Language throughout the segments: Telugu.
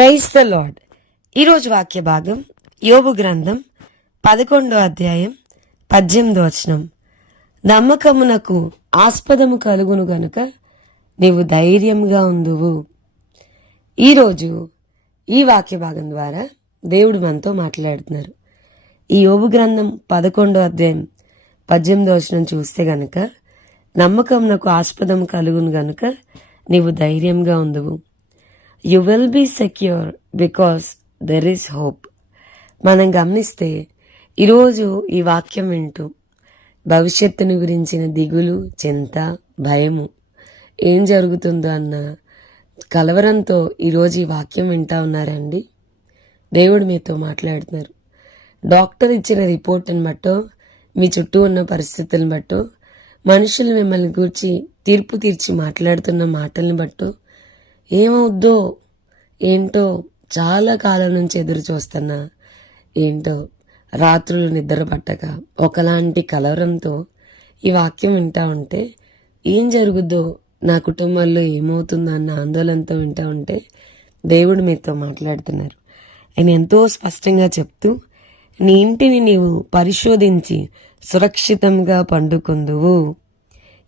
Praise the lord. ఈరోజు వాక్య భాగం యోబు గ్రంథం 11వ అధ్యాయం 18వ వచనం. నమ్మకమునకు ఆస్పదము కలుగును గనుక నీవు ధైర్యంగా ఉందువు. ఈరోజు ఈ వాక్య భాగం ద్వారా దేవుడు మనతో మాట్లాడుతున్నారు. ఈ యోబు గ్రంథం 11వ అధ్యాయం 18వ వచనం చూస్తే గనక నమ్మకమునకు ఆస్పదము కలుగును గనుక నీవు ధైర్యంగా ఉందువు. You will be secure because there is hope. మనం గమనిస్తే ఈరోజు ఈ వాక్యం వింటూ భవిష్యత్తుని గురించిన దిగులు, చింత, భయము, ఏం జరుగుతుందో అన్న కలవరంతో ఈరోజు ఈ వాక్యం వింటా ఉన్నారండి. దేవుడు మీతో మాట్లాడుతున్నారు. డాక్టర్ ఇచ్చిన రిపోర్ట్ని బట్టో, మీ చుట్టూ ఉన్న పరిస్థితులను బట్టో, మనుషులు మిమ్మల్ని గూర్చి తీర్పు తీర్చి మాట్లాడుతున్న మాటల్ని బట్టో ఏమవుద్దో ఏంటో చాలా కాలం నుంచి ఎదురు చూస్తున్నా, ఏంటో రాత్రులు నిద్ర పట్టక ఒకలాంటి కలవరంతో ఈ వాక్యం వింటా ఉంటే ఏం జరుగుద్దో, నా కుటుంబంలో ఏమవుతుందో అన్న ఆందోళనతో వింటా ఉంటే దేవుడు మీతో మాట్లాడుతున్నారు. ఆయన ఎంతో స్పష్టంగా చెప్తూ, నీ ఇంటిని నీవు పరిశోధించి సురక్షితంగా పండుకొందువు,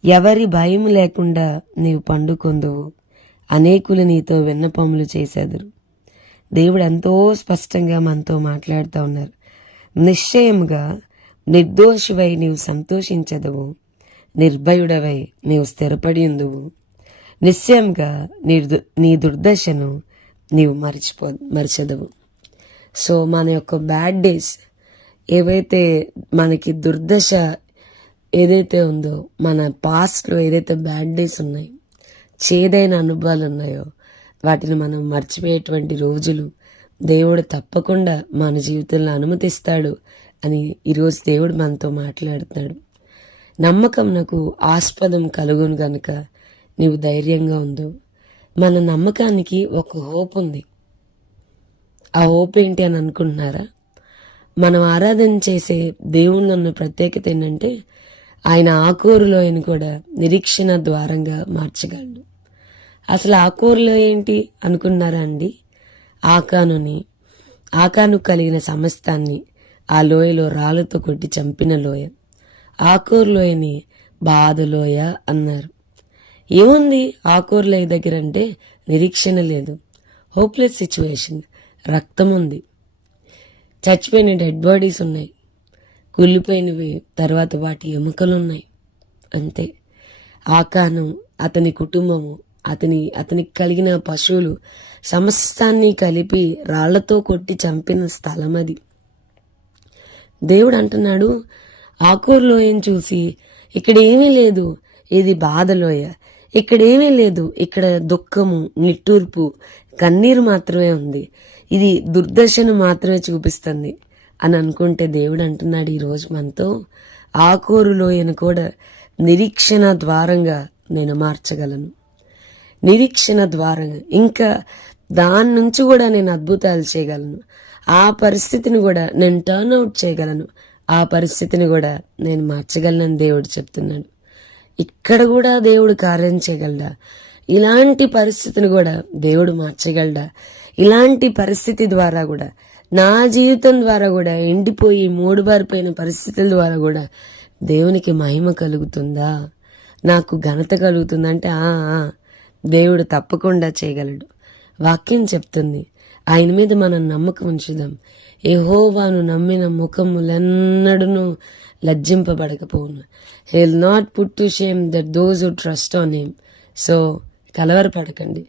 ఎవరి భయం లేకుండా నీవు పండుకొందువు, అనేకులు నీతో విన్నపములు చేసేదరు. దేవుడు ఎంతో స్పష్టంగా మనతో మాట్లాడుతూ ఉన్నారు. నిశ్చయముగా నిర్దోషివై నీవు సంతోషించదవు, నిర్భయుడవై నీవు స్థిరపడి ఉందువు. నిశ్చయంగా నీ దుర్దశను నీవు మరచదవు. సో మన యొక్క బ్యాడ్ డేస్ ఏవైతే మనకి దుర్దశ ఏదైతే ఉందో, మన పాస్ట్లో ఏదైతే బ్యాడ్ డేస్ ఉన్నాయి, చేదైన అనుభవాలు ఉన్నాయో, వాటిని మనం మర్చిపోయేటువంటి రోజులు దేవుడు తప్పకుండా మన జీవితంలో అనుమతిస్తాడు అని ఈరోజు దేవుడు మనతో మాట్లాడుతున్నాడు. నమ్మకమునకు ఆస్పదం కలుగును గనుక నీవు ధైర్యంగా ఉండు. మన నమ్మకానికి ఒక హోప్ ఉంది. ఆ హోప్ ఏంటి అని అనుకుంటున్నారా? మనం ఆరాధన చేసే దేవుని ఉన్న ప్రత్యేకత ఏంటంటే ఆయన ఆకూరులోయని కూడా నిరీక్షణ ద్వారంగా మార్చగలడు. అసలు ఆకూరులో ఏంటి అనుకున్నారా అండి? ఆకాను కలిగిన సమస్తాన్ని ఆ లోయలో రాళ్లతో కొట్టి చంపిన లోయ. ఆకూరు లోయని బాధలోయ అన్నారు. ఏముంది ఆకూరు లోయ దగ్గర అంటే? నిరీక్షణ లేదు, హోప్లెస్ సిచ్యువేషన్. రక్తం ఉంది, చచ్చిపోయిన డెడ్ బాడీస్ ఉన్నాయి, కుళ్ళిపోయినవి, తర్వాత వాటి ఎముకలున్నాయి. అంతే. ఆకాను, అతని కుటుంబము, అతనికి కలిగిన పశువులు సమస్తాన్ని కలిపి రాళ్లతో కొట్టి చంపిన స్థలం అది. దేవుడు అంటున్నాడు, ఆకూరులోయని చూసి ఇక్కడ ఏమీ లేదు, ఇది బాధలోయ, ఇక్కడేమీ లేదు, ఇక్కడ దుఃఖము, నిట్టూర్పు, కన్నీరు మాత్రమే ఉంది, ఇది దుర్దశను మాత్రమే చూపిస్తుంది అని అనుకుంటే దేవుడు అంటున్నాడు ఈరోజు మనతో, ఆకూరులోయను కూడా నిరీక్షణ ద్వారంగా నేను మార్చగలను. నిరీక్షణ ద్వారంగా ఇంకా దాని నుంచి కూడా నేను అద్భుతాలు చేయగలను. ఆ పరిస్థితిని కూడా నేను టర్న్ అవుట్ చేయగలను. ఆ పరిస్థితిని కూడా నేను మార్చగలను దేవుడు చెప్తున్నాడు. ఇక్కడ కూడా దేవుడు కార్యం చేయగలడా? ఇలాంటి పరిస్థితిని కూడా దేవుడు మార్చగలడా? ఇలాంటి పరిస్థితి ద్వారా కూడా, నా జీవితం ద్వారా కూడా, ఎండిపోయి మూడుబారిపోయిన పరిస్థితుల ద్వారా కూడా దేవునికి మహిమ కలుగుతుందా? నాకు ఘనత కలుగుతుందంటే దేవుడు తప్పకుండా చేయగలడు. వాక్యం చెప్తుంది, ఆయన మీద మనం నమ్మకం ఉంచుదాం. యెహోవాను నమ్మిన ముఖములెన్నడూను లజ్జింపబడకపోవును. He will not put to shame that those who trust on him. So కలవరపడకండి.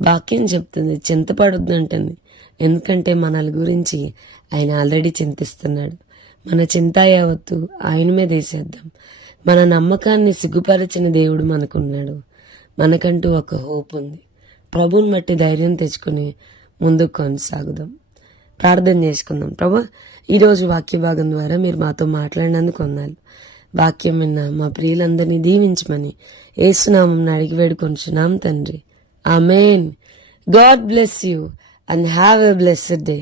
వాక్యం చెప్తుంది, చింతపడొద్దు అంటుంది. ఎందుకంటే మనల గురించి ఆయన ఆల్రెడీ చింతిస్తున్నాడు. మన చింత యావత్తు ఆయన మీద వేసేద్దాం. మన నమ్మకాన్ని సిగ్గుపరిచిన దేవుడు మనకున్నాడు. మనకంటూ ఒక హోప్ ఉంది. ప్రభుని బట్టి ధైర్యం తెచ్చుకుని ముందుకు కొనసాగుదాం. ప్రార్థన చేసుకుందాం. ప్రభు, ఈరోజు వాక్య భాగం ద్వారా మీరు మాతో మాట్లాడినందుకు వందనాలు. వాక్యం విన్న మా ప్రియులందరినీ దీవించమని యేసునామం అడిగి వేడుకొంచున్నాం తండ్రి. Amen. God bless you and have a blessed day.